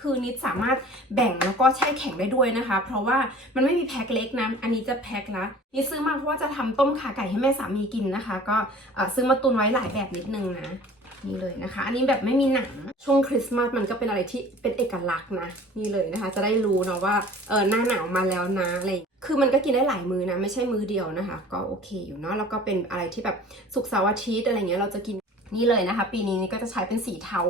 คือนิดสามารถแบ่งแล้วก็แช่แข็งได้ด้วยนะคะ เพราะว่ามันไม่มีแพ็คเล็กนะ อันนี้จะแพ็คละนิดซื้อมาเพราะว่าจะทำต้มขาไก่ให้แม่สามีกินนะคะ ก็ซื้อมาตุนไว้หลายแบบนิดนึงนะนี่เลยนะคะ อันนี้แบบไม่มีหนัง ช่วงคริสต์มาสมันก็เป็นอะไรที่เป็นเอกลักษณ์นะ นี่เลยนะคะ จะได้รู้เนาะว่า เออหน้าหนาวมาแล้วนะอะไร คือมันก็กินได้หลายมือนะ ไม่ใช่มือเดียวนะคะ ก็โอเคอยู่เนาะ แล้วก็เป็นอะไรที่แบบสุกเสาร์อาทิตย์อะไรเงี้ย เราจะกิน นี่เลยนะคะ ปีนี้นี่ก็จะใช้เป็นสีเทา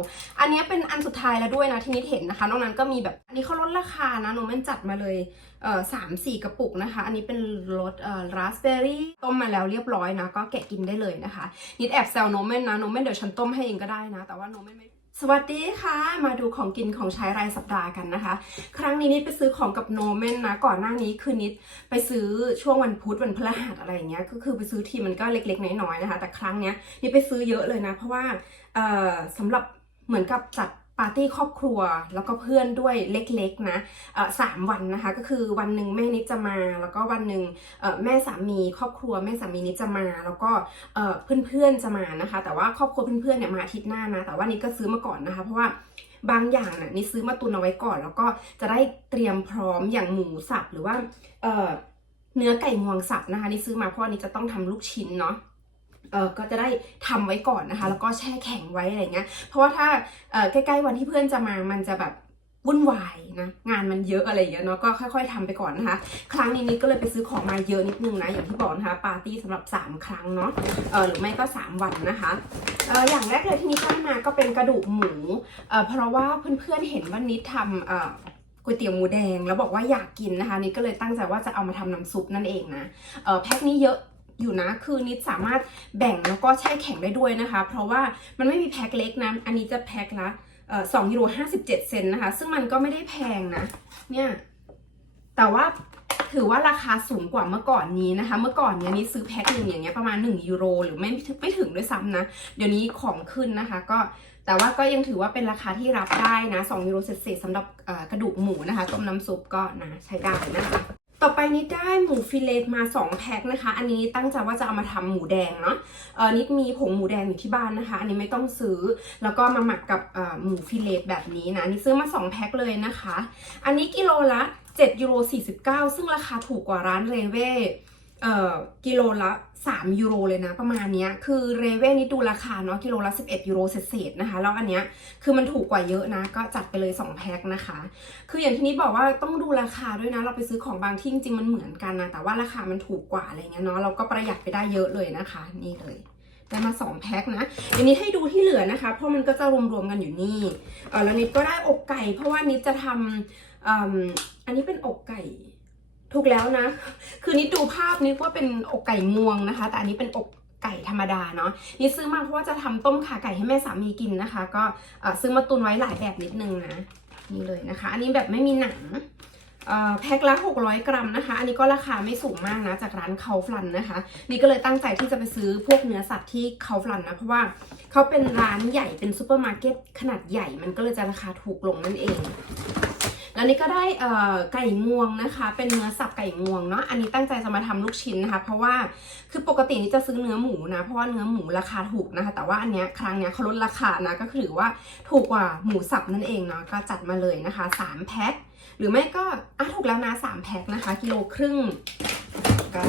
อันนี้เป็นอันสุดท้ายแล้วด้วยนะที่นิดเห็นนะคะ นอกนั้นก็มีแบบอันนี้เขาลดราคานะโนเมนจัดมาเลยเอ่อสามสี่กระปุกนะคะ อันนี้เป็นรสเอ่อราสเบอร์รี่ต้มมาแล้วเรียบร้อยนะ ก็แกะกินได้เลยนะคะ นิดแอบแซวโนเมนนะโนเมนเดี๋ยวฉันต้มให้เองก็ได้นะ แต่ว่าโนเมนไม่ สวัสดีค่ะ มาดูของกินของใช้รายสัปดาห์กันนะคะ ครั้งนี้นิดไปซื้อของกับโนเมนนะก่อนหน้านี้คือนิดไปซื้อช่วงวันพุธวันพฤหัสอะไรอย่างเงี้ยก็คือไปซื้อทีมันก็เล็กๆน้อยๆนะคะ แต่ครั้งเนี้ยนิดไปซื้อเยอะเลยนะ เพราะว่าเอ่อสำหรับเหมือนกับจัด ปาร์ตี้ครอบครัวแล้วก็เพื่อนด้วยเล็กๆนะสามวันนะคะก็คือวันหนึ่งแม่นิดจะมา แล้วก็วันหนึ่งแม่สามีครอบครัวแม่สามีนิดจะมา แล้วก็เพื่อนๆจะมานะคะ แต่ว่าครอบครัวเพื่อนๆเนี่ยมาอาทิตย์หน้านะแต่ว่านิดก็ซื้อมาก่อนนะคะเพราะว่าบางอย่างน่ะนิดซื้อมาตุนเอาไว้ก่อน แล้วก็จะได้เตรียมพร้อมอย่างหมูสับหรือว่าเเนื้อไก่งวงสับนะคะนี่ซื้อมาเพราะนี่จะต้องทำลูกชิ้นเนาะ เออก็จะได้ทำไว้ก่อนนะคะ แล้วก็แช่แข็งไว้อะไรเงี้ย เพราะว่าถ้าเออใกล้ๆวันที่เพื่อนจะมามันจะแบบวุ่นวายนะงานมันเยอะอะไรเงี้ยเนาะก็ค่อย ๆทำไปก่อนนะคะ ครั้งนี้นิดก็เลยไปซื้อของมาเยอะนิดนึงนะอย่างที่บอกนะคะปาร์ตี้สำหรับ 3 ครั้งเนาะเออหรือไม่ก็ 3 วันนะคะเอออย่างแรกเลยที่นิดได้มาก็เป็นกระดูกหมูเออเพราะว่าเพื่อนๆเห็นว่านิดทำเออก๋วยเตี๋ยวหมูแดงแล้วบอกว่าอยากกินนะคะนิดก็เลยตั้งใจว่าจะเอามาทำน้ำซุปนั่นเองนะเออแพ็คนี้เยอะ อยู่นะ คือนิดสามารถแบ่งแล้วก็แช่แข็งได้ด้วยนะคะ เพราะว่ามันไม่มีแพ็คเล็กนะ อันนี้จะแพ็คละสองยูโรห้าสิบเจ็ดเซนนะคะ ซึ่งมันก็ไม่ได้แพงนะ เนี่ย แต่ว่าถือว่าราคาสูงกว่าเมื่อก่อนนี้นะคะ เมื่อก่อนเนี้ยนี่ซื้อแพ็คหนึ่งอย่างเงี้ยประมาณ 1 ยูโร หรือไม่ไม่ถึงด้วยซ้ำนะ เดี๋ยวนี้ของขึ้นนะคะ ก็แต่ว่าก็ยังถือว่าเป็นราคาที่รับได้นะ2ยูโรเศษๆสำหรับกระดูกหมูนะคะ ต้มน้ำซุปก็นะใช้ได้นะคะ ต่อไปนิดได้หมูฟิเลตมา 2 แพ็คนะคะ อันนี้ตั้งใจว่าจะเอามาทำหมูแดงเนาะเออนิดมีผงหมูแดงอยู่ที่บ้านนะคะ อันนี้ไม่ต้องซื้อ แล้วก็มาหมักกับหมูฟิเลตแบบนี้นะนี่ซื้อมา 2 แพ็คเลยนะคะ อันนี้กิโลละ7ยูโร49 ซึ่งราคาถูกกว่าร้านเรเว่ เอ่อกิโลละ 3 ยูโรเลยนะ ประมาณเนี้ยคือเรเว่นนี่ดูราคาเนาะกิโลละ 11 ยูโรเศษๆนะคะ แล้วอันเนี้ยคือมันถูกกว่าเยอะนะ ก็จัดไปเลย 2 แพ็คนะคะ คืออย่างที่นี้บอกว่าต้องดูราคาด้วยนะ เราไปซื้อของบางที่จริงมันเหมือนกันนะ แต่ว่าราคามันถูกกว่าอะไรเงี้ยเนาะเราก็ประหยัดไปได้เยอะเลยนะคะ นี่เลยได้มา 2 แพ็คนะอันนี้ให้ดูที่เหลือนะคะ เพราะมันก็จะรวมๆกันอยู่นี่เออแล้วนิดก็ได้อกไก่ เพราะว่านิดจะทำอืมอันนี้เป็นอกไก่ ถูกแล้วนะ คือนิดดูภาพนิดว่าเป็นอกไก่งวงนะคะ แต่อันนี้เป็นอกไก่ธรรมดาเนาะนิดซื้อมาเพราะว่าจะทำต้มขาไก่ให้แม่สามีกินนะคะ ก็ซื้อมาตุนไว้หลายแบบนิดนึงนะนี่เลยนะคะ อันนี้แบบไม่มีหนังแพ็คละ 600 กรัมนะคะ อันนี้ก็ราคาไม่สูงมากนะ จากร้านเขาฟลันนะคะ นี่ก็เลยตั้งใจที่จะไปซื้อพวกเนื้อสัตว์ที่เขาฟลันนะ เพราะว่าเขาเป็นร้านใหญ่เป็นซูเปอร์มาร์เก็ตขนาดใหญ่ มันก็เลยจะราคาถูกลงนั่นเอง แล้วนี่ก็ได้เอ่อไก่งวงนะคะ เป็นเนื้อสับไก่งวงเนาะอันนี้ตั้งใจจะมาทำลูกชิ้นนะคะ เพราะว่าคือปกตินี่จะซื้อเนื้อหมูนะ เพราะว่าเนื้อหมูราคาถูกนะคะ แต่ว่าอันเนี้ยครั้งเนี้ยเขาลดราคานะก็คือว่าถูกกว่าหมูสับนั่นเองเนาะก็จัดมาเลยนะคะ3แพ็คหรือไม่ก็อะถูกแล้วนะ3แพ็คนะคะกิโลครึ่งก็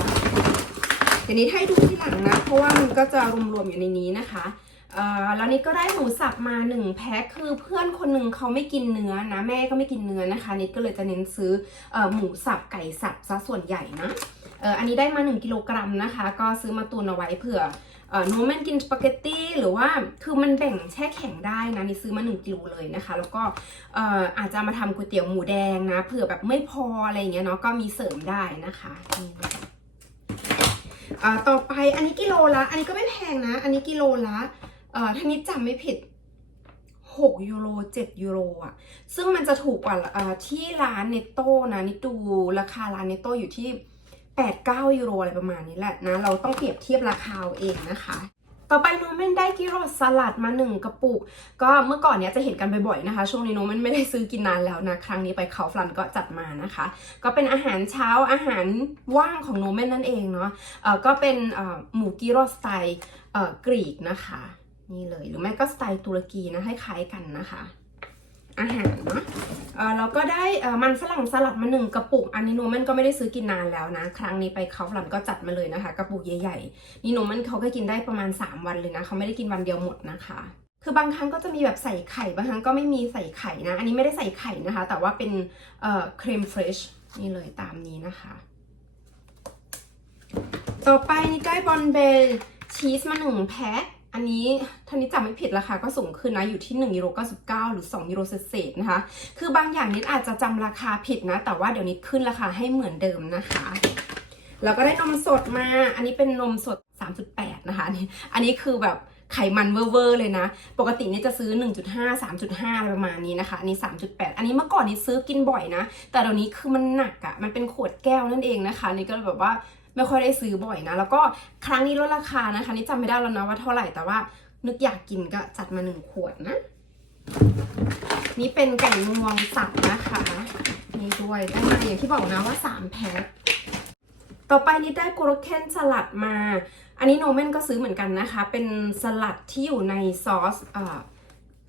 เดี๋ยวนี้ให้ดูที่หลังนะ เพราะว่ามันก็จะรวมๆอยู่ในนี้นะคะ แล้วนี่ก็ได้หมูสับมาหนึ่งแพ็คคือเพื่อนคนหนึ่งเขาไม่กินเนื้อนะแม่ก็ไม่กินเนื้อนะคะนิดก็เลยจะเน้นซื้ออหมูสับไก่สับซะส่วนใหญ่นะอันนี้ได้มา 1 กิโลกรัมนะคะ ก็ซื้อมาตุนเอาไว้เผื่อโนแมนกินสปาเกตตี้หรือว่าคือมันแบ่งแช่แข็งได้นะนี่ซื้อมา 1กิโลเลยนะคะ แล้วก็อาจจะมาทำก๋วยเตี๋ยวหมูแดงนะเผื่อแบบไม่พออะไรอย่างเงี้ยเนาะก็มีเสริมได้นะคะต่อไปอันนี้กิโลละ อันนี้ก็ไม่แพงนะ อันนี้กิโลละ เอ่อถ้านิดจำไม่ผิด 6 ยูโร 7 ยูโรอะ ซึ่งมันจะถูกกว่าเอ่อที่ร้านเนตโต้นะนิดดูราคาร้านเนตโต้อยู่ที่ 8 9 ยูโรอะไรประมาณนี้แหละนะ เราต้องเปรียบเทียบราคาเองนะคะต่อไปโนเมนได้กิโรสลัดมา1กระปุก ก็เมื่อก่อนเนี้ยจะเห็นกันบ่อยๆนะคะ ช่วงนี้โนเมนไม่ได้ซื้อกินนานแล้วนะ ครั้งนี้ไปเขาฟลันก็จัดมานะคะ ก็เป็นอาหารเช้าอาหารว่างของโนเมนนั่นเองเนาะเอ่อก็เป็นเอ่อหมูกิโรสไตล์เอ่อกรีกนะคะ นี่เลยหรือไม่ก็สไตล์ตุรกีนะให้คล้ายกันนะคะ อาหารเนาะอเราก็ได้มันฝรั่งสลัดมาหนึ่งกระปุก อันนี้โนมันก็ไม่ได้ซื้อกินนานแล้วนะ ครั้งนี้ไปเขาหลันก็จัดมาเลยนะคะ กระปุกใหญ่ๆนี่โนมันเขาก็กินได้ประมาณ 3 วันเลยนะเขาไม่ได้กินวันเดียวหมดนะคะคือบางครั้งก็จะมีแบบใส่ไข่ บางครั้งก็ไม่มีใส่ไข่นะ อันนี้ไม่ได้ใส่ไข่นะคะ แต่ว่าเป็นเอ่อครีมเฟรชนี่เลยตามนี้นะคะ ต่อไปนี่ได้บอลเบลชีสมาหนึ่งแพ็ค อันนี้ท่านี้จำไม่ผิดราคาก็สูงขึ้นนะอยู่ที่1ยูโร99 หรือ2ยูโรเศษนะคะ คือบางอย่างนิดอาจจะจำราคาผิดนะ แต่ว่าเดี๋ยวนี้ขึ้นราคาให้เหมือนเดิมนะคะแล้วก็ได้นมสดมา อันนี้เป็นนมสด 3.8 นะคะ อันนี้ อันนี้คือแบบไขมันเวอร์เลยนะ ปกตินี่จะซื้อ 1.5 3.5อะไรประมาณนี้นะคะ อันนี้ 3.8 อันนี้เมื่อก่อนนี่ซื้อกินบ่อยนะ แต่เดี๋ยวนี้คือมันหนักอะ่ะ มันเป็นขวดแก้วนั่นเองนะคะ นี่ก็แบบว่า ไม่ค่อยได้ซื้อบ่อยนะ แล้วก็ครั้งนี้ลดราคานะคะนี่จำไม่ได้แล้วนะว่าเท่าไหร่แต่ว่านึกอยากกินก็จัดมาหนึ่งขวดนะ นี่เป็นไก่งวงสับนะคะนี่ด้วยได้มาอย่างที่บอกนะว่า3แพ็คต่อไปนี่ได้โกโรเคนสลัดมา อันนี้โนเมนก็ซื้อเหมือนกันนะคะ เป็นสลัดที่อยู่ในซอสอ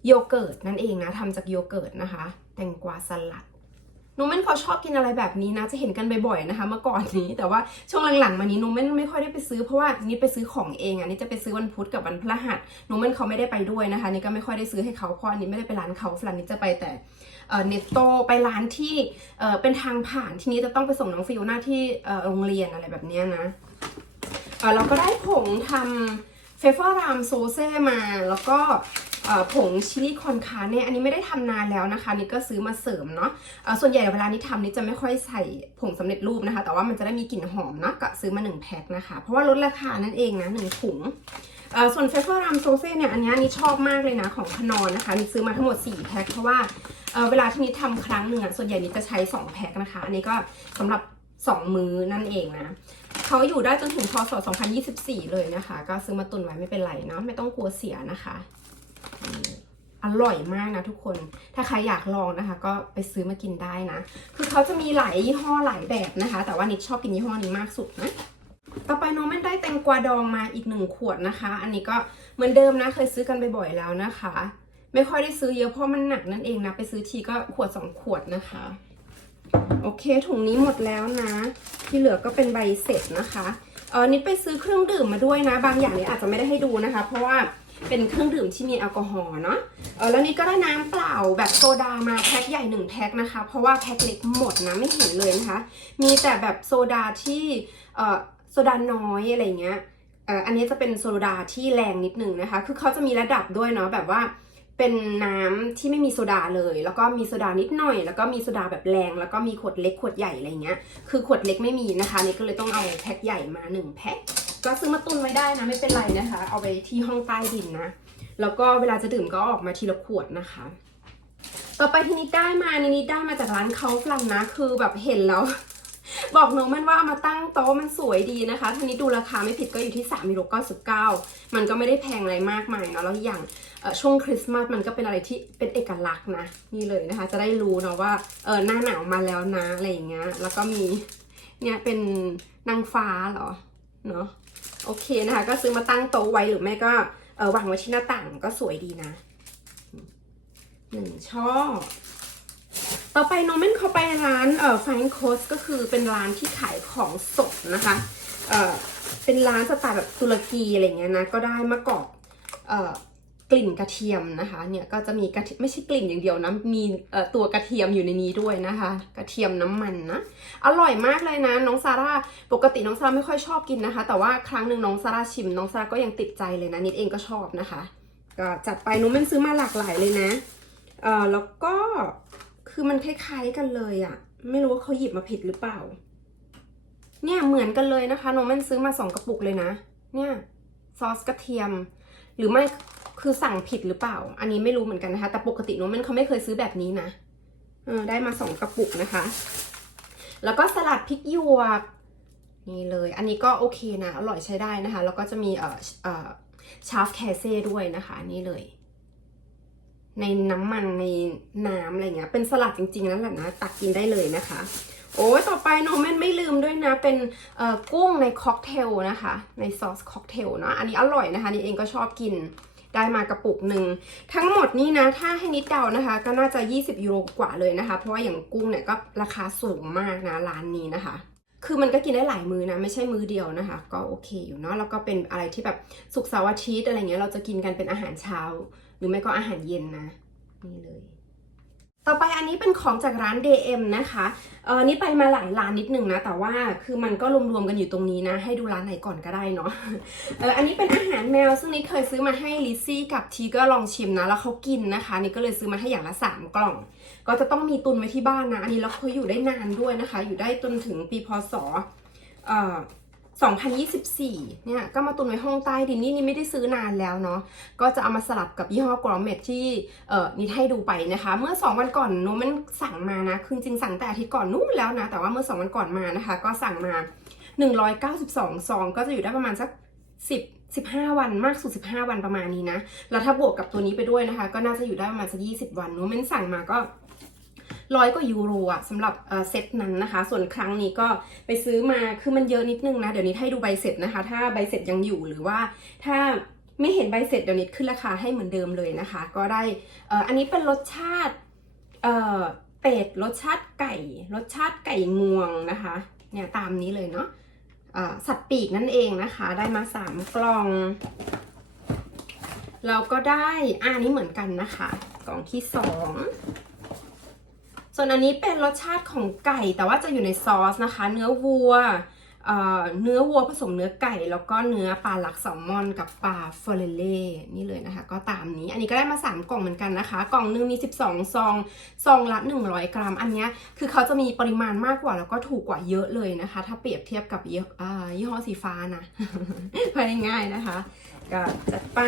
โยเกิร์ตนั่นเองนะทำจากโยเกิร์ตนะคะ แตงกวาสลัด โนเมนเขาชอบกินอะไรแบบนี้นะ จะเห็นกันบ่อยๆนะคะเมื่อก่อนนี้ แต่ว่าช่วงหลังๆมานี้โนเมนไม่ค่อยได้ไปซื้อเพราะว่านี่ไปซื้อของเองอะนี่จะไปซื้อวันพุธกับวันพฤหัสโนเมนเขาไม่ได้ไปด้วยนะคะ นี่ก็ไม่ค่อยได้ซื้อให้เขาเพราะอันนี้ไม่ได้ไปร้านเขาฝรั่งนี่จะไปแต่เนตโตไปร้านที่เป็นทางผ่านที่นี้จะต้องไปส่งน้องฟิวหน้าที่โรงเรียนอะไรแบบนี้นะเอ่อเราก็ได้ผงทำ เฟเฟอร์รามโซเซ่มาแล้วก็ผงชิลลี่คอนคาเน่อันนี้ไม่ได้ทำนานแล้วนะคะ นี่ก็ซื้อมาเสริมเนาะเอ่อส่วนใหญ่เวลานี้ทำนี่จะไม่ค่อยใส่ผงสำเร็จรูปนะคะ แต่ว่ามันจะได้มีกลิ่นหอมนะก็ซื้อมา1แพ็คนะคะ เพราะว่าลดราคานั่นเองนะหนึ่งถุงส่วนเฟเฟอร์รามโซเซ่เนี่ยอันนี้นี่ชอบมากเลยนะของพนอนนะคะนี่ซื้อมาทั้งหมด 4 แพ็คเพราะว่าเวลาที่นี่ทำครั้งหนึ่งอะส่วนใหญ่นี่จะใช้ 2 แพ็คนะคะ อันนี้ก็สำหรับ 2 มื้อนั่นเองนะ เขาอยู่ได้จนถึงพศ2024 เลยนะคะ ก็ซื้อมาตุนไว้ไม่เป็นไรเนาะไม่ต้องกลัวเสียนะคะอร่อยมากนะทุกคน ถ้าใครอยากลองนะคะ ก็ไปซื้อมากินได้นะ คือเขาจะมีหลายยี่ห้อหลายแบบนะคะ แต่ว่านิดชอบกินยี่ห้อนี้มากสุดนะ ต่อไปโนแมนได้แตงกวาดองมาอีกหนึ่งขวดนะคะ อันนี้ก็เหมือนเดิมนะ เคยซื้อกันบ่อยๆแล้วนะคะ ไม่ค่อยได้ซื้อเยอะเพราะมันหนักนั่นเองนะ ไปซื้อทีก็ขวดสองขวดนะคะ โอเคถุงนี้หมดแล้วนะ ที่เหลือก็เป็นใบเสร็จนะคะเออนิดไปซื้อเครื่องดื่มมาด้วยนะ บางอย่างนี้อาจจะไม่ได้ให้ดูนะคะ เพราะว่าเป็นเครื่องดื่มที่มีแอลกอฮอล์เนาะเออแล้วนี่ก็ได้น้ำเปล่าแบบโซดามาแพ็คใหญ่หนึ่งแพ็คนะคะ เพราะว่าแพ็คเล็กหมดนะไม่เห็นเลยนะคะ มีแต่แบบโซดาที่เออโซดาน้อยอะไรเงี้ยเอออันนี้จะเป็นโซดาที่แรงนิดนึงนะคะ คือเขาจะมีระดับด้วยเนาะแบบว่า เป็นน้ำที่ไม่มีโซดาเลย แล้วก็มีโซดานิดหน่อย แล้วก็มีโซดาแบบแรง แล้วก็มีขวดเล็กขวดใหญ่อะไรเงี้ย คือขวดเล็กไม่มีนะคะนี่ก็เลยต้องเอาแพ็คใหญ่มาหนึ่งแพ็ค ก็ซื้อมาตุนไว้ได้นะไม่เป็นไรนะคะ เอาไปที่ห้องใต้ดินนะ แล้วก็เวลาจะดื่มก็ออกมาทีละขวดนะคะ ต่อไปที่นิดได้มานี่นิดได้มาจากร้านเขาฟลันนะ คือแบบเห็นแล้วบอกน้องมันว่ามาตั้งโต๊ะมันสวยดีนะคะทีนี้ดูราคาไม่ผิดก็อยู่ที่3ยูโร99มันก็ไม่ได้แพงอะไรมากมายเนาะแล้วอย่าง ช่วงคริสต์มาสมันก็เป็นอะไรที่เป็นเอกลักษณ์นะนี่เลยนะคะ จะได้รู้เนาะว่าเออหน้าหนาวมาแล้วนะอะไรอย่างเงี้ยแล้วก็มีเนี่ยเป็นนางฟ้าเหรอเนาะโอเคนะคะ ก็ซื้อมาตั้งโต๊ะไว้หรือไม่ก็เออวางไว้ที่หน้าต่างก็สวยดีนะหนึ่งช่อต่อไปโนเมนเขาไปร้านเอ่อฟนโคสก็คือเป็นร้านที่ขายของสดนะคะเอ่อเป็นร้านสไตล์แบบตุรกีอะไรเงี้ยนะก็ได้มะกอกเอ่อ กลิ่นกระเทียมนะคะเนี่ยก็จะมีกระไม่ใช่กลิ่นอย่างเดียวนะมีตัวกระเทียมอยู่ในนี้ด้วยนะคะ กระเทียมน้ำมันนะอร่อยมากเลยนะน้องซาร่าปกติน้องซาร่าไม่ค่อยชอบกินนะคะ แต่ว่าครั้งหนึ่งน้องซาร่าชิม น้องซาร่าก็ยังติดใจเลยนะนิดเองก็ชอบนะคะ ก็จัดไปโนเมนซื้อมาหลากหลายเลยนะเออแล้วก็คือมันคล้ายๆกันเลยอะไม่รู้ว่าเขาหยิบมาผิดหรือเปล่า เนี่ยเหมือนกันเลยนะคะโนแมนซื้อมาสองกระปุกเลยนะ เนี่ยซอสกระเทียมหรือไม่ คือสั่งผิดหรือเปล่า อันนี้ไม่รู้เหมือนกันนะคะ แต่ปกติโนแมนเขาไม่เคยซื้อแบบนี้นะเออได้มาสองกระปุกนะคะ แล้วก็สลัดพริกหยวกนี่เลย อันนี้ก็โอเคนะ อร่อยใช้ได้นะคะ แล้วก็จะมีเอ่อเอ่อชาร์ฟแคเซ่ด้วยนะคะ นี่เลย ในน้ำมันในน้ำอะไรเงี้ย เป็นสลัดจริงๆนั่นแหละนะ ตักกินได้เลยนะคะ โอ้ยต่อไปโนแมนไม่ลืมด้วยนะ เป็นกุ้งในค็อกเทลนะคะ ในซอสค็อกเทลเนาะ อันนี้อร่อยนะคะ นี่เองก็ชอบกิน ได้มากระปุกหนึ่งทั้งหมดนี่นะถ้าให้นิดเดานะคะ ก็น่าจะ 20 ยูโรกว่าเลยนะคะ เพราะว่าอย่างกุ้งเนี่ยก็ราคาสูงมากนะร้านนี้นะคะ คือมันก็กินได้หลายมื้อนะ ไม่ใช่มื้อเดียวนะคะ ก็โอเคอยู่เนาะแล้วก็เป็นอะไรที่แบบสุกเสาร์อาทิตย์อะไรเงี้ยเราจะกินกันเป็นอาหารเช้า หรือไม่ก็อาหารเย็นนะนี่เลย ต่อไปอันนี้เป็นของจากร้าน DM นะคะเออนี่ไปมาหลายร้านนิดนึงนะ แต่ว่าคือมันก็รวมๆกันอยู่ตรงนี้นะ ให้ดูร้านไหนก่อนก็ได้เนาะเอออันนี้เป็นอาหารแมว ซึ่งนิดเคยซื้อมาให้ลิซซี่กับทีก็ลองชิมนะ แล้วเขากินนะคะนี่ก็เลยซื้อมาให้อย่างละ 3 กล่อง ก็จะต้องมีตุนไว้ที่บ้านนะ อันนี้แล้วเขาอยู่ได้นานด้วยนะคะ อยู่ได้จนถึงปีพศเอ่อ 2024 เนี่ย ก็มาตุนไว้ห้องใต้ดินนี่นี่ไม่ได้ซื้อนานแล้วเนาะ ก็จะเอามาสลับกับยี่ห้อกรอมเมทที่เอ่อนิดให้ดูไปนะคะ เมื่อ 2 วันก่อนโนมันสั่งมานะ คือจริงสั่งแต่อาทิตย์ก่อนนู้นแล้วนะ แต่ว่าเมื่อ 2 วันก่อนมานะคะ ก็สั่งมา 192 ซอง ก็จะอยู่ได้ประมาณสัก 10 15 วันมากสุด 15 วันประมาณนี้นะ แล้วถ้าบวกกับตัวนี้ไปด้วยนะคะ ก็น่าจะอยู่ได้ประมาณสัก20 วันโนมันสั่งมาก็ ร้อยกว่ายูโรอะสำหรับเซตนั้นนะคะ ส่วนครั้งนี้ก็ไปซื้อมาคือมันเยอะนิดนึงนะ เดี๋ยวนี้ให้ดูใบเสร็จนะคะ ถ้าใบเสร็จยังอยู่หรือว่าถ้าไม่เห็นใบเสร็จเดี๋ยวนี้ขึ้นราคาให้เหมือนเดิมเลยนะคะ ก็ได้อันนี้เป็นรสชาติเป็ดรสชาติไก่ รสชาติไก่งวงนะคะเนี่ยตามนี้เลยเนาะสัตว์ปีกนั่นเองนะคะ ได้มาสามกล่องเราก็ได้อะอันนี้เหมือนกันนะคะ กล่องที่สอง ส่วนอันนี้เป็นรสชาติของไก่แต่ว่าจะอยู่ในซอสนะคะ เนื้อวัวเเนื้อวัวผสมเนื้อไก่แล้วก็เนื้อปลาหลักแซลมอนกับปลาเฟอเรเล่นี่เลยนะคะ ก็ตามนี้อันนี้ก็ได้มา 3 กล่องเหมือนกันนะคะ กล่องหนึงมี 12 ซองซองละ 100 กรัม อันนี้คือเขาจะมีปริมาณมากกว่าแล้วก็ถูกกว่าเยอะเลยนะคะ ถ้าเปรียบเทียบกับยี่ห้อสีฟ้านะพอง่ายๆนะคะ ก็จัดไป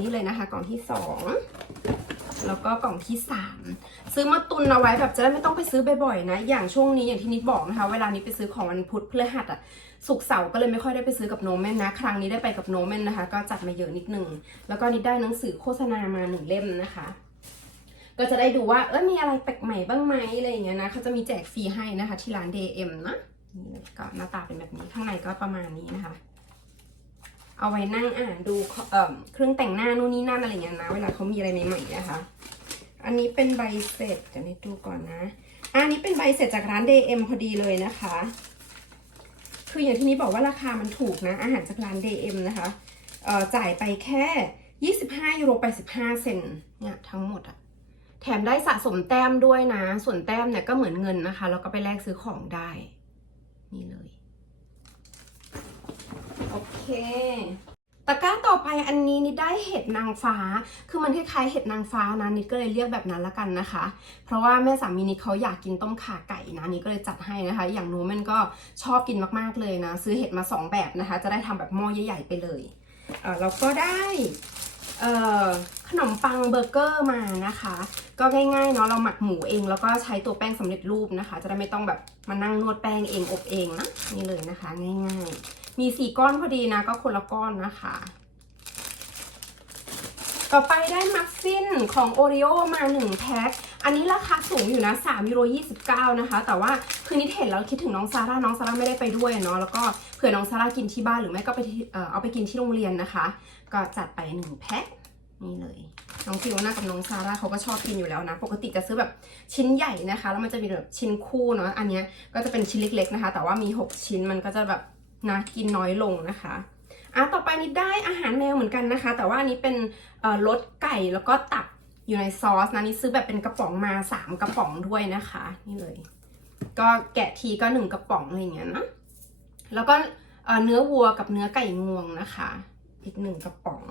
นี่เลยนะคะ กล่องที่สองแล้วก็กล่องที่ 3 ซื้อมาตุนเอาไว้แบบจะได้ไม่ต้องไปซื้อบ่อยๆนะ อย่างช่วงนี้อย่างที่นิดบอกนะคะ เวลานี้ไปซื้อของวันพุธพฤหัสอะสุกเสาร์ก็เลยไม่ค่อยได้ไปซื้อกับโนแมนนะ ครั้งนี้ได้ไปกับโนแมนนะคะ ก็จัดมาเยอะนิดนึง แล้วก็นิดได้หนังสือโฆษณามาหนึ่งเล่มนะคะ ก็จะได้ดูว่าเออมีอะไรแปลกใหม่บ้างไหมอะไรอย่างเงี้ยนะเขาจะมีแจกฟรีให้นะคะ ที่ร้าน DM นะนี่ก็หน้าตาเป็นแบบนี้ข้างในก็ประมาณนี้นะคะ เอาไว้นั่งอ่านดูเอ่อเครื่องแต่งหน้านู่นนี่นั่นอะไรเงี้ยนะ เวลาเขามีอะไรใหม่ๆนะคะ อันนี้เป็นใบเสร็จเดี๋ยวนี้ดูก่อนนะ อันนี้เป็นใบเสร็จจากร้าน DM พอดีเลยนะคะ คืออย่างที่นี้บอกว่าราคามันถูกนะ อาหารจากร้าน DM นะคะเอ่อจ่ายไปแค่ 25ยูโร85 เซนเนี่ยทั้งหมดอะแถมได้สะสมแต้มด้วยนะ ส่วนแต้มเนี่ยก็เหมือนเงินนะคะ แล้วก็ไปแลกซื้อของได้ นี่เลย โอเคตะกร้าต่อไปอันนี้นิดได้เห็ดนางฟ้า คือมันคล้ายๆเห็ดนางฟ้านะนิดก็เลยเรียกแบบนั้นละกันนะคะ เพราะว่าแม่สามีนิดเขาอยากกินต้มข่าไก่นะนิดก็เลยจัดให้นะคะ อย่างนู้นมันก็ชอบกินมากๆเลยนะ ซื้อเห็ดมาสองแบบนะคะ จะได้ทำแบบหม้อใหญ่ๆไปเลยเอ่อแล้วก็ได้ขนมปังเบอร์เกอร์มานะคะ ก็ง่ายๆเนาะเราหมักหมูเอง แล้วก็ใช้ตัวแป้งสำเร็จรูปนะคะ จะได้ไม่ต้องแบบมานั่งนวดแป้งเองอบเองนะนี่เลยนะคะ ง่ายๆ มีสี่ก้อนพอดีนะก็คนละก้อนนะคะ ต่อไปได้มัฟฟินของโอริโอมา1แพ็ค อันนี้ราคาสูงอยู่นะ3ยูโร29 นะคะ แต่ว่าคือนิดเห็นแล้วคิดถึงน้องซาร่า น้องซาร่าไม่ได้ไปด้วยเนาะ แล้วก็เผื่อน้องซาร่ากินที่บ้านหรือไม่ก็ไปเออเอาไปกินที่โรงเรียนนะคะ ก็จัดไป1แพ็คนี่เลย น้องฟิโอน่ากับน้องซาร่าเขาก็ชอบกินอยู่แล้วนะ ปกติจะซื้อแบบชิ้นใหญ่นะคะ แล้วมันจะมีแบบชิ้นคู่เนาะ อันเนี้ยก็จะเป็นชิ้นเล็ก ๆนะคะ แต่ว่ามี 6 ชิ้นมันก็จะแบบ นะกินน้อยลงนะคะอะต่อไปนี้ได้อาหารแมวเหมือนกันนะคะ แต่ว่านี้เป็นรสไก่แล้วก็ตับอยู่ในซอสนะนี่ซื้อแบบเป็นกระป๋องมา 3 กระป๋องด้วยนะคะ นี่เลย ก็แกะทีก็ 1 กระป๋องอะไรเงี้ยนะแล้วก็เนื้อวัวกับเนื้อไก่งวงนะคะ อีกหนึ่งกระป๋อง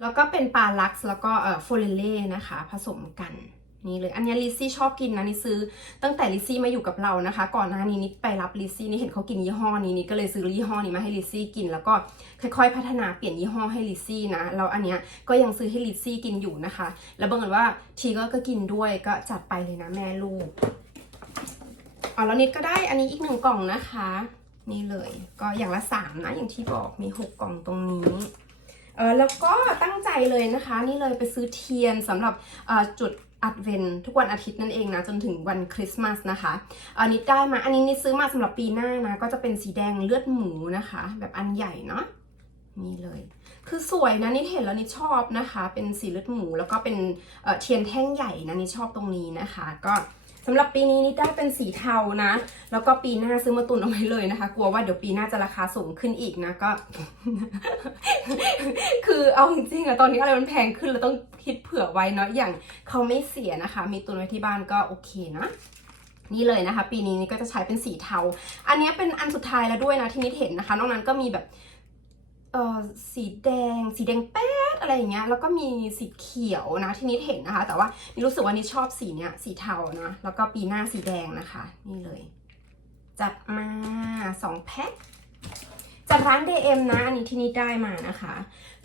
แล้วก็เป็นปลาลักซ์แล้วก็เอ่อโฟเรเล่นะคะ ผสมกัน นี่เลยอันนี้ลิซซี่ชอบกินนะนี่ซื้อตั้งแต่ลิซซี่มาอยู่กับเรานะคะ ก่อนหน้านี้นิดไปรับลิซซี่นี่เห็นเขากินยี่ห้อนี้นี่ก็เลยซื้อยี่ห้อนี้มาให้ลิซซี่กิน แล้วก็ค่อยๆ พัฒนาเปลี่ยนยี่ห้อให้ลิซซี่นะแล้วอันเนี้ยก็ยังซื้อให้ลิซซี่กินอยู่นะคะ แล้วบังเอิญว่าทีก็ก็กินด้วยก็จัดไปเลยนะแม่ลูกอ๋อแล้วนิดก็ได้อันนี้อีกหนึ่งกล่องนะคะ นี่เลยก็อย่างละสามนะอย่างที่บอกมีหกกล่องตรงนี้เออแล้วก็ตั้งใจเลยนะคะ นี่เลยไปซื้อเทียนสำหรับจุด อัดเวนทุกวันอาทิตย์นั่นเองนะ จนถึงวันคริสต์มาสนะคะอันนี้ได้มาอันนี้นี่ซื้อมาสำหรับปีหน้านะ ก็จะเป็นสีแดงเลือดหมูนะคะ แบบอันใหญ่เนาะนี่เลย คือสวยนะนี่เห็นแล้วนี่ชอบนะคะ เป็นสีเลือดหมูแล้วก็เป็นเเทียนแท่งใหญ่นะนี่ชอบตรงนี้นะคะ ก็ สำหรับปีนี้นี่ได้เป็นสีเทานะ แล้วก็ปีหน้าซื้อมาตุนเอาไว้เลยนะคะ กลัวว่าเดี๋ยวปีหน้าจะราคาสูงขึ้นอีกนะก็ คือเอาจริงๆอะตอนนี้อะไรมันแพงขึ้นเราต้องคิดเผื่อไว้เนาะอย่างเขาไม่เสียนะคะ มีตุนไว้ที่บ้านก็โอเคนะนี่เลยนะคะ ปีนี้นี่ก็จะใช้เป็นสีเทา อันนี้เป็นอันสุดท้ายแล้วด้วยนะที่นิดเห็นนะคะ นอกนั้นก็มีแบบเออสีแดง สีแดงแป๊ อะไรอย่างเงี้ยแล้วก็มีสีเขียวนะที่นิดเห็นนะคะ แต่ว่านี่รู้สึกว่านิดชอบสีเนี้ยสีเทานะแล้วก็ปีหน้าสีแดงนะคะ นี่เลย จัดมาสองแพ็คจากร้าน DM นะ อันนี้ที่นิดได้มานะคะ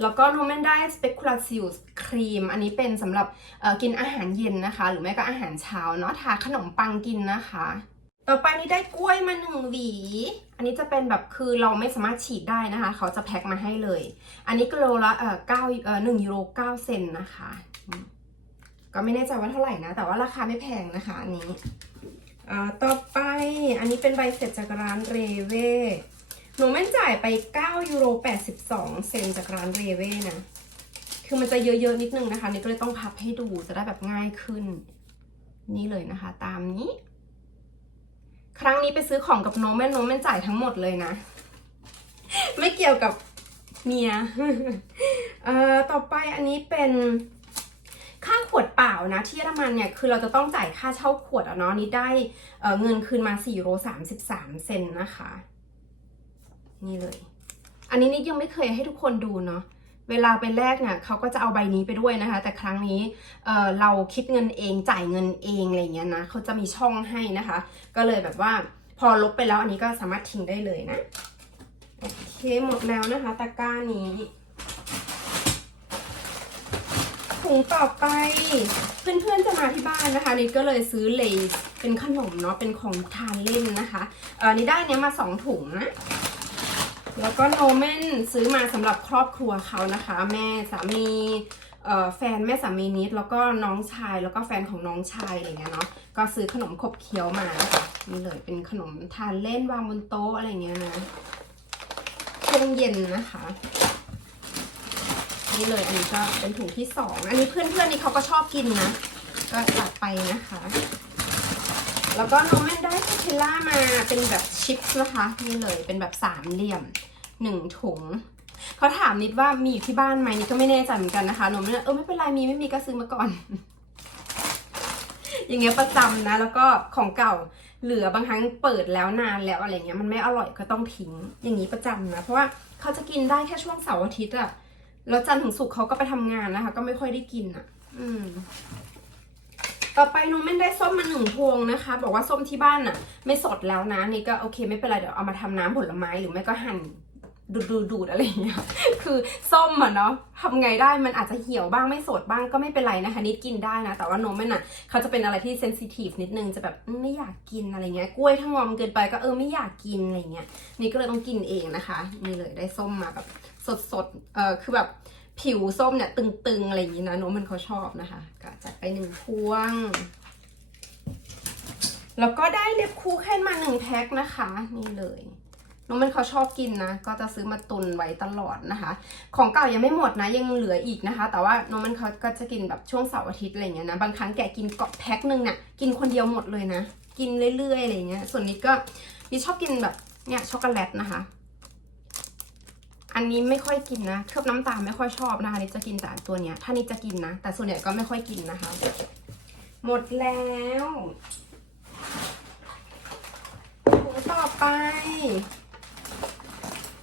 แล้วก็โนแมนได้ Speculatius ครีม อันนี้เป็นสำหรับกินอาหารเย็นนะคะ หรือไม่ก็อาหารเช้าเนาะทาขนมปังกินนะคะ ต่อไปนี่ได้กล้วยมาหนึ่งหวี อันนี้จะเป็นแบบคือเราไม่สามารถฉีดได้นะคะ เขาจะแพ็คมาให้เลย อันนี้กิโลละเอ่อเก้าเอ่อหนึ่งยูโรเก้าเซนนะคะ ก็ไม่แน่ใจว่าเท่าไหร่นะ แต่ว่าราคาไม่แพงนะคะ อันนี้เอ่อต่อไปอันนี้เป็นใบเสร็จจากร้านเรเว่หนูแม่นจ่ายไป9ยูโร82 เซนจากร้านเรเว่นะ คือมันจะเยอะๆนิดนึงนะคะ นี่ก็เลยต้องพับให้ดูจะได้แบบง่ายขึ้น นี่เลยนะคะ ตามนี้ ครั้งนี้ไปซื้อของกับโนแมนโนแมนจ่ายทั้งหมดเลยนะ ไม่เกี่ยวกับเมีย เอ่อ ต่อไปอันนี้เป็นค่าขวดเปล่านะที่เยอรมันเนี่ยคือเราจะต้องจ่ายค่าเช่าขวดอะเนาะนี่ได้เเงินคืนมา4โร33 เซนนะคะ นี่เลย อันนี้นิดยังไม่เคยให้ทุกคนดูเนาะ เวลาไปแลกเนี่ยเขาก็จะเอาใบนี้ไปด้วยนะคะ แต่ครั้งนี้เเราคิดเงินเองจ่ายเงินเองอะไรเงี้ยนะเขาจะมีช่องให้นะคะ ก็เลยแบบว่าพอลบไปแล้วอันนี้ก็สามารถทิ้งได้เลยนะโอเคหมดแล้วนะคะตะกร้านี้ถุงต่อไปเพื่อนๆจะมาที่บ้านนะคะนี่ก็เลยซื้อเลยเป็นขนมเนาะเป็นของทานเล่นนะคะเออนี่ได้เนี้ยมาสองถุงนะ แล้วก็โนเมนซื้อมาสำหรับครอบครัวเขานะคะ แม่สามีแฟนแม่สามีนิดแล้วก็น้องชายแล้วก็แฟนของน้องชายอะไรเงี้ยเนาะก็ซื้อขนมขบเคี้ยวมานะคะนี่เลยเป็นขนมทานเล่นวางบนโต๊ะอะไรเงี้ยนะช่วงเย็นนะคะนี่เลยอันนี้ก็เป็นถุงที่สองอันนี้เพื่อนๆนี่เขาก็ชอบกินนะก็จัดไปนะคะ แล้วก็น้องแม่ได้คาเทล่ามาเป็นแบบชิปส์นะคะนี่เลยเป็นแบบสามเหลี่ยมหนึ่งถุงเขาถามนิดว่ามีอยู่ที่บ้านไหมนี่ก็ไม่แน่ใจเหมือนกันนะคะหนูไม่เออไม่เป็นไรมีไม่มีก็ซื้อมาก่อน อย่างเงี้ยประจำนะ แล้วก็ของเก่าเหลือบางครั้งเปิดแล้วนานแล้วอะไรเงี้ยมันไม่อร่อยก็ต้องทิ้ง อย่างนี้ประจำนะเพราะว่าเขาจะกินได้แค่ช่วงเสาร์อาทิตย์อะแล้วจันทร์ถึงศุกร์เขาก็ไปทำงานนะคะ ก็ไม่ค่อยได้กินอะอืม ต่อไปหนูไม่ได้ส้มมาหนึ่งพวงนะคะ บอกว่าส้มที่บ้านน่ะไม่สดแล้วนะนี่ก็โอเคไม่เป็นไรเดี๋ยวเอามาทำน้ำผลไม้หรือไม่ก็หั่นดูดดูดูดอะไรอย่างเงี้ย คือส้มอะเนาะทำไงได้มันอาจจะเหี่ยวบ้างไม่สดบ้างก็ไม่เป็นไรนะคะนิดกินได้นะ แต่ว่านมมันอะเขาจะเป็นอะไรที่เซนซิทีฟนิดนึงจะแบบไม่อยากกินอะไรเงี้ยกล้วยถ้างอมเกินไปก็เออไม่อยากกินอะไรเงี้ยนี่ก็เลยต้องกินเองนะคะนี่เลยได้ส้มมาแบบสดสดๆเออคือแบบ ผิวส้มเนี่ย ตึงๆ อะไรอย่างงี้นะนมมันเขาชอบนะคะก็จัดไปหนึ่งพวง แล้วก็ได้เล็บคูเคนมาหนึ่งแพ็คนะคะ นี่เลยน้องมันเขาชอบกินนะ ก็จะซื้อมาตุนไว้ตลอดนะคะ ของเก่ายังไม่หมดนะ ยังเหลืออีกนะคะ แต่ว่าน้องมันเขาก็จะกินแบบช่วงเสาร์อาทิตย์อะไรเงี้ยนะ บางครั้งแกกินเกาะแพ็คหนึ่งน่ะกินคนเดียวหมดเลยนะ กินเรื่อยๆอะไรเงี้ย ส่วนนี้ก็นี่ชอบกินแบบเนี่ยช็อกโกแลตนะคะ อันนี้ไม่ค่อยกินนะเคลือบน้ำตาลไม่ค่อยชอบนะคะนี่จะกินแต่ตัวเนี้ย ถ้านี่จะกินนะ แต่ส่วนใหญ่ก็ไม่ค่อยกินนะคะ หมดแล้วถุงต่อไป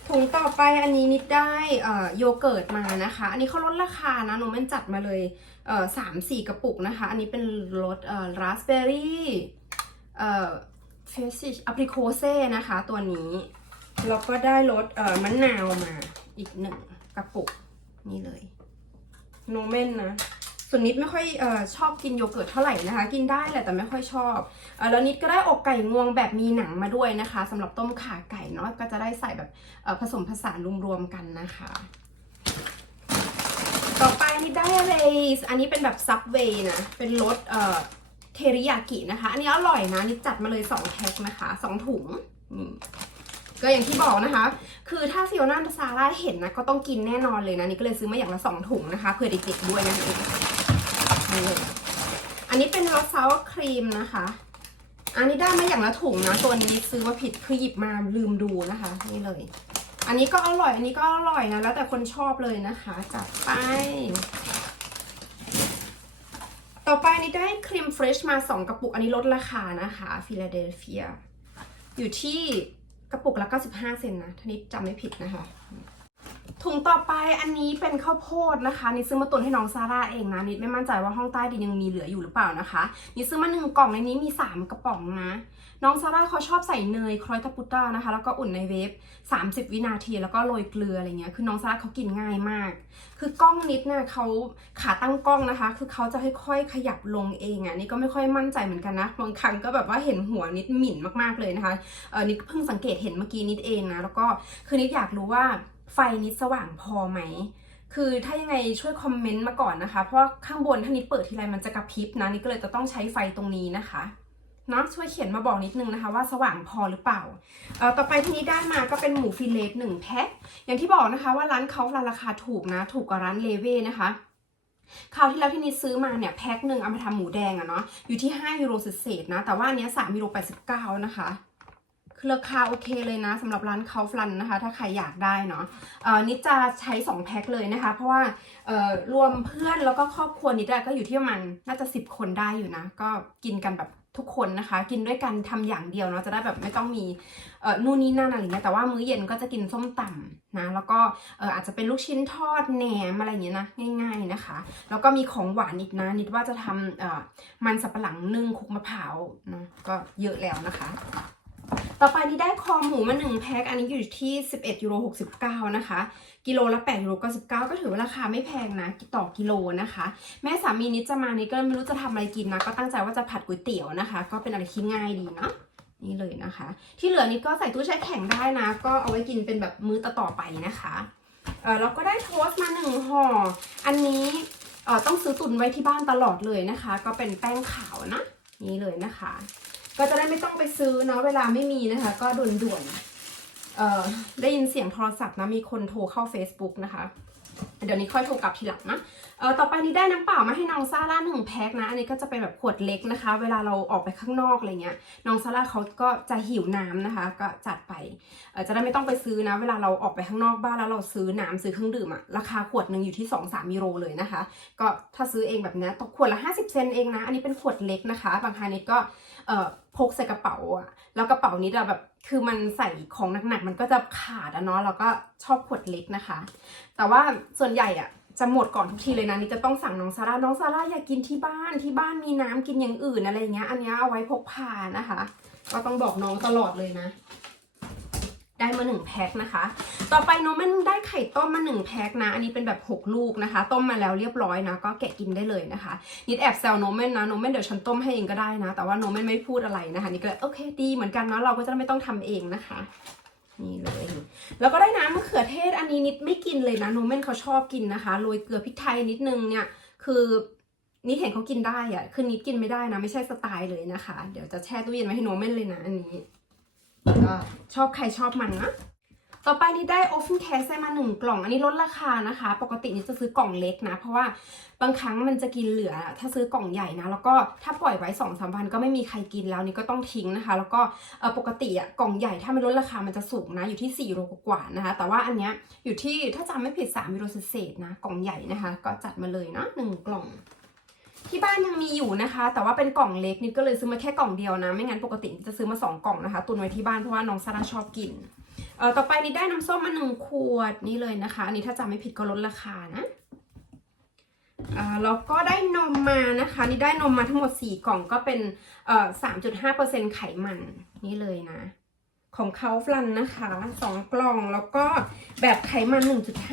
ถุงต่อไปอันนี้นิดได้เอ่อโยเกิร์ตมานะคะ อันนี้เขาลดราคานะหนูแม่นจัดมาเลยเอ่อสามสี่กระปุกนะคะ อันนี้เป็นรสเอ่อราสเบอร์รี่เอ่อเฟสิชอ p ริโคเซ่นะคะ ตัวนี้ แล้วก็ได้รสเอ่อมะนาวมาอีกหนึ่งกระปุกนี่เลยโนเมนนะส่วนนิดไม่ค่อยเออชอบกินโยเกิร์ตเท่าไหร่นะคะ กินได้แหละแต่ไม่ค่อยชอบเออแล้วนิดก็ได้อกไก่งวงแบบมีหนังมาด้วยนะคะสำหรับต้มข่าไก่เนาะก็จะได้ใส่แบบเออผสมผสานรวมๆกันนะคะ ต่อไปนี่ได้อะไรอันนี้เป็นแบบซับเวย์นะเป็นรสเอ่อเทริยากินะคะ อันนี้อร่อยนะนี่จัดมาเลย 2 แพ็คนะคะ 2 ถุงนี่ ก็อย่างที่บอกนะคะ คือถ้าฟิโอน่าซาร่าเห็นนะก็ต้องกินแน่นอนเลยนะนี่ก็เลยซื้อมาอย่างละสองถุงนะคะเผื่อเด็กๆด้วยนั่นเองนี่อันนี้เป็นรสซาวครีมนะคะ อันนี้ได้มาอย่างละถุงนะตัวนี้ซื้อมาผิดคือหยิบมาลืมดูนะคะ นี่เลย อันนี้ก็อร่อยอันนี้ก็อร่อยนะแล้วแต่คนชอบเลยนะคะจัดไปต่อไปนี่ได้ครีมเฟรชมา 2 กระปุกอันนี้ลดราคานะคะฟิลาเดลเฟียอยู่ที่ กระปุกละ 95 เซนนะท่านี้จำไม่ผิดนะคะ ถุงต่อไปอันนี้เป็นข้าวโพดนะคะนี่ซื้อมาตุนให้น้องซาร่าเองนะนิดไม่มั่นใจว่าห้องใต้ดินยังมีเหลืออยู่หรือเปล่านะคะนี่ซื้อมาหนึ่งกล่องในนี้มี3กระป๋องนะ น้องซาร่าเขาชอบใส่เนยครอยตาปุต้านะคะ แล้วก็อุ่นในเวฟ30 วินาทีแล้วก็โรยเกลืออะไรเงี้ยคือน้องซาร่าเขากินง่ายมาก คือกล้องนิดเนี่ยเขาขาตั้งกล้องนะคะ คือเขาจะค่อยๆขยับลงเองอะ่ะนี่ก็ไม่ค่อยมั่นใจเหมือนกันนะบางครั้งก็แบบว่าเห็นหัวนิดหมิ่นมากๆเลยนะคะเออนิดเพิ่งสังเกตเห็นเมื่อกี้นิดเองนะแล้วก็คือนิดอยากรู้ว่า ไฟนิดสว่างพอไหม คือถ้ายังไงช่วยคอมเมนต์มาก่อนนะคะ เพราะข้างบนถ้านิดเปิดทีไรมันจะกระพริบนะนี่ก็เลยจะต้องใช้ไฟตรงนี้นะคะเนาะช่วยเขียนมาบอกนิดนึงนะคะว่าสว่างพอหรือเปล่าเอ่อต่อไปที่นี้ได้มาก็เป็นหมูฟิเลตหนึ่งแพ็คอย่างที่บอกนะคะว่าร้านเขาราคาถูกนะถูกกว่าร้านเลเว่นะคะคราวที่แล้วที่นิดซื้อมาเนี่ยแพ็คหนึ่งเอามาทำหมูแดงอะเนาะอยู่ที่5ยูโรเศษนะแต่ว่าอันเนี้ย3ยูโร89นะคะ คือราคาโอเคเลยนะสำหรับร้านเขาฟลันนะคะ ถ้าใครอยากได้เนาะอ่อนิดจะใช้ 2 แพ็คเลยนะคะ เพราะว่ารวมเพื่อนแล้วก็ครอบครัวนิดอะก็อยู่ที่ประมาณน่าจะ 10 คนได้อยู่นะ ก็กินกันแบบทุกคนนะคะ กินด้วยกันทำอย่างเดียวเนาะจะได้แบบไม่ต้องมีนู่นนี่นั่นอะไรเงี้ยแต่ว่ามื้อเย็นก็จะกินส้มตำนะ แล้วก็อาจจะเป็นลูกชิ้นทอดแหนมอะไรเงี้ยนะง่าย ๆนะคะ แล้วก็มีของหวานอีกนะนิดว่าจะทำมันสับปะหลังนึ่งคลุกมะพร้าวนะก็เยอะแล้วนะคะ ต่อไปนี้ได้คอหมูมาหนึ่งแพ็ค อันนี้อยู่ที่ 11ยูโร69 นะคะ กิโลละ8ยูโร99 ก็ถือว่าราคาไม่แพงนะ ต่อกิโลนะคะ แม่สามีนิดจะมานี่ก็ไม่รู้จะทำอะไรกินนะ ก็ตั้งใจว่าจะผัดก๋วยเตี๋ยวนะคะ ก็เป็นอะไรที่ง่ายดีเนาะนี่เลยนะคะ ที่เหลือนี้ก็ใส่ตู้แช่แข็งได้นะ ก็เอาไว้กินเป็นแบบมื้อต่อๆไปนะคะเออแล้วก็ได้โทสต์มาหนึ่งห่อ อันนี้เออต้องซื้อตุนไว้ที่บ้านตลอดเลยนะคะ ก็เป็นแป้งขาวนะ นี่เลยนะคะ ก็จะได้ไม่ต้องไปซื้อเนาะเวลาไม่มีนะคะ ก็ด่วนๆเออได้ยินเสียงโทรศัพท์นะมีคนโทรเข้า Facebook นะคะ เดี๋ยวนี้ค่อยโทรกลับทีหลังนะเออต่อไปนี้ได้น้ำเปล่ามาให้น้องซาร่าหนึ่งแพ็คนะ อันนี้ก็จะเป็นแบบขวดเล็กนะคะ เวลาเราออกไปข้างนอกอะไรเงี้ย น้องซาร่าเขาก็จะหิวน้ำนะคะ ก็จัดไป เออจะได้ไม่ต้องไปซื้อนะ เวลาเราออกไปข้างนอกบ้านแล้วเราซื้อน้ำซื้อเครื่องดื่มอะราคาขวดหนึ่งอยู่ที่ 2-3ยูโรเลยนะคะ ก็ถ้าซื้อเองแบบนี้ตกขวดละ 50 เซนเองนะ อันนี้เป็นขวดเล็กนะคะ บางครั้งนิดก็เอ่อพกใส่กระเป๋าอะแล้วกระเป๋านี้จะแบบ คือมันใส่ของหนักๆมันก็จะขาดอะเนาะแล้วก็ชอบขวดเล็กนะคะ แต่ว่าส่วนใหญ่อะจะหมดก่อนทุกทีเลยนะนี่จะต้องสั่งน้องซาร่าน้องซาร่าอยากกินที่บ้านที่บ้านมีน้ำกินอย่างอื่นอะไรเงี้ย อันนี้เอาไว้พกพานะคะ ก็ต้องบอกน้องตลอดเลยนะ ได้มาหนึ่งแพ็คนะคะ ต่อไปน้องมันได้ไข่ต้มมาหนึ่งแพ็คนะ อันนี้เป็นแบบหกลูกนะคะ ต้มมาแล้วเรียบร้อยนะ ก็แกะกินได้เลยนะคะ นิดแอบแซวโนเมนนะ โนเมนเดี๋ยวฉันต้มให้เองก็ได้นะ แต่ว่าโนเมนไม่พูดอะไรนะคะ นี่ก็เลยโอเคดีเหมือนกันเนาะ เราก็จะไม่ต้องทำเองนะคะ นี่เลย แล้วก็ได้น้ำมะเขือเทศ อันนี้นิดไม่กินเลยนะ โนเมนเขาชอบกินนะคะ โรยเกลือพริกไทยนิดนึงเนี่ย คือนิดเห็นเขากินได้อะคือนิดกินไม่ได้นะ ไม่ใช่สไตล์เลยนะคะ เดี๋ยวจะแช่ตู้เย็นไว้ให้โนเมนเลยนะ อันนี้ ก็ชอบใครชอบมันนะ ต่อไปนี่ได้โอฟ n นแคสได้มาหนึ่งกล่องอันนี้ลดราคานะคะ ปกตินี่จะซื้อกล่องเล็กนะ เพราะว่าบางครั้งมันจะกินเหลือ ถ้าซื้อกล่องใหญ่นะ แล้วก็ถ้าปล่อยไว้2องสามวันก็ไม่มีใครกินแล้วนี่ก็ต้องทิ้งนะคะ แล้วก็ปกติอะกล่องใหญ่ถ้ามันลดราคามันจะสูงนะอยู่ที่4ยูโรกว่านะคะ แต่ว่าอันเนี้ยอยู่ที่ถ้าจำไม่ผิด3ยูโรเศษนะกล่องใหญ่นะคะ ก็จัดมาเลยเนาะหนึ่งกล่อง ที่บ้านยังมีอยู่นะคะ แต่ว่าเป็นกล่องเล็กนี่ก็เลยซื้อมาแค่กล่องเดียวนะ ไม่งั้นปกติจะซื้อมาสองกล่องนะคะ ตุนไว้ที่บ้านเพราะว่าน้องซาร่าชอบกิน เอ่อต่อไปนี่ได้น้ำส้มมาหนึ่งขวดนี่เลยนะคะ อันนี้ถ้าจำไม่ผิดก็ลดราคานะอ่าแล้วก็ได้นมมานะคะ นี่ได้นมมาทั้งหมด 4 กล่องก็เป็นเอ่อ3.5%ไขมันนี่เลยนะ ของเขาฟลันนะคะ2กล่องแล้วก็แบบไขมัน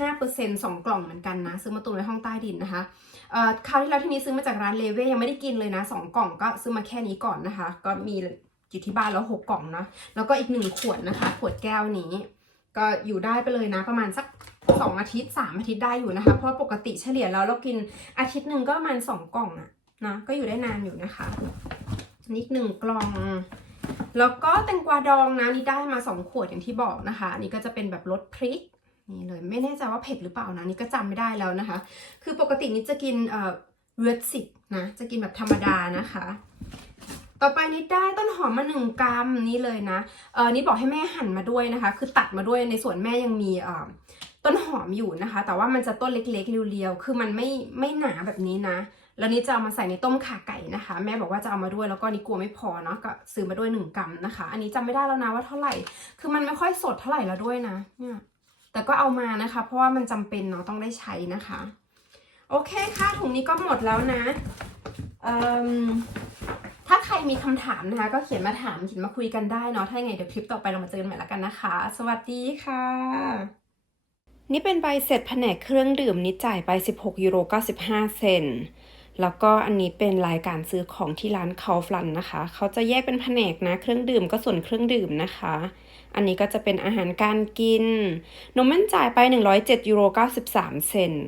1.5% 2กล่องเหมือนกันนะ ซื้อมาตุนไว้ห้องใต้ดินนะคะเอ่อคราวที่แล้วที่นี้ซื้อมาจากร้านเลเว่ยังไม่ได้กินเลยนะ2กล่องก็ซื้อมาแค่นี้ก่อนนะคะ ก็มีอยู่ที่บ้านแล้ว6กล่องนะ แล้วก็อีกหนึ่งขวดนะคะ ขวดแก้วนี้ ก็อยู่ได้ไปเลยนะ ประมาณสักสองอาทิตย์สามอาทิตย์ได้อยู่นะคะ เพราะปกติเฉลี่ยแล้วเรากินอาทิตย์หนึ่งก็ประมาณสองกล่องอะนะก็อยู่ได้นานอยู่นะคะนนี่หนึ่งกล่อง แล้วก็แตงกวาดองนะนี่ได้มา 2 ขวดอย่างที่บอกนะคะอันนี้ก็จะเป็นแบบรสพริกนี่เลยไม่แน่ใจว่าเผ็ดหรือเปล่านะนี่ก็จำไม่ได้แล้วนะคะ คือปกตินี่จะกินเอ่อเวดสิกนะจะกินแบบธรรมดานะคะ ต่อไปนิดได้ต้นหอมมาหนึ่งกรัมนี่เลยนะเออนี่บอกให้แม่หั่นมาด้วยนะคะ คือตัดมาด้วยในส่วนแม่ยังมีเอ่อต้นหอมอยู่นะคะ แต่ว่ามันจะต้นเล็กๆเรียวๆคือมันไม่ไม่หนาแบบนี้นะ แล้วนี่จะเอามาใส่ในต้มข่าไก่นะคะ แม่บอกว่าจะเอามาด้วยแล้วก็นี่กลัวไม่พอเนาะก็ซื้อมาด้วยหนึ่งกรัมนะคะ อันนี้จำไม่ได้แล้วนะว่าเท่าไหร่ คือมันไม่ค่อยสดเท่าไหร่แล้วด้วยนะเนี่ยแต่ก็เอามานะคะ เพราะว่ามันจำเป็นเนาะต้องได้ใช้นะคะ โอเคค่ะถุงนี้ก็หมดแล้วนะถ้าใครมีคำถามนะคะ ก็เขียนมาถามเขียนมาคุยกันได้เนาะถ้าไงเดี๋ยวคลิปต่อไปเรามาเจอกันใหม่ละกันนะคะ สวัสดีค่ะนี่เป็นใบเสร็จแผนกเครื่องดื่มนี่จ่ายไป 16ยูโร95 เซนต์ แล้วก็อันนี้เป็นรายการซื้อของที่ร้านเคาฟลันนะคะ เขาจะแยกเป็นแผนกนะ เครื่องดื่มก็ส่วนเครื่องดื่มนะคะ อันนี้ก็จะเป็นอาหารการกิน นมแม่นจ่ายไป 107ยูโร93 เซนต์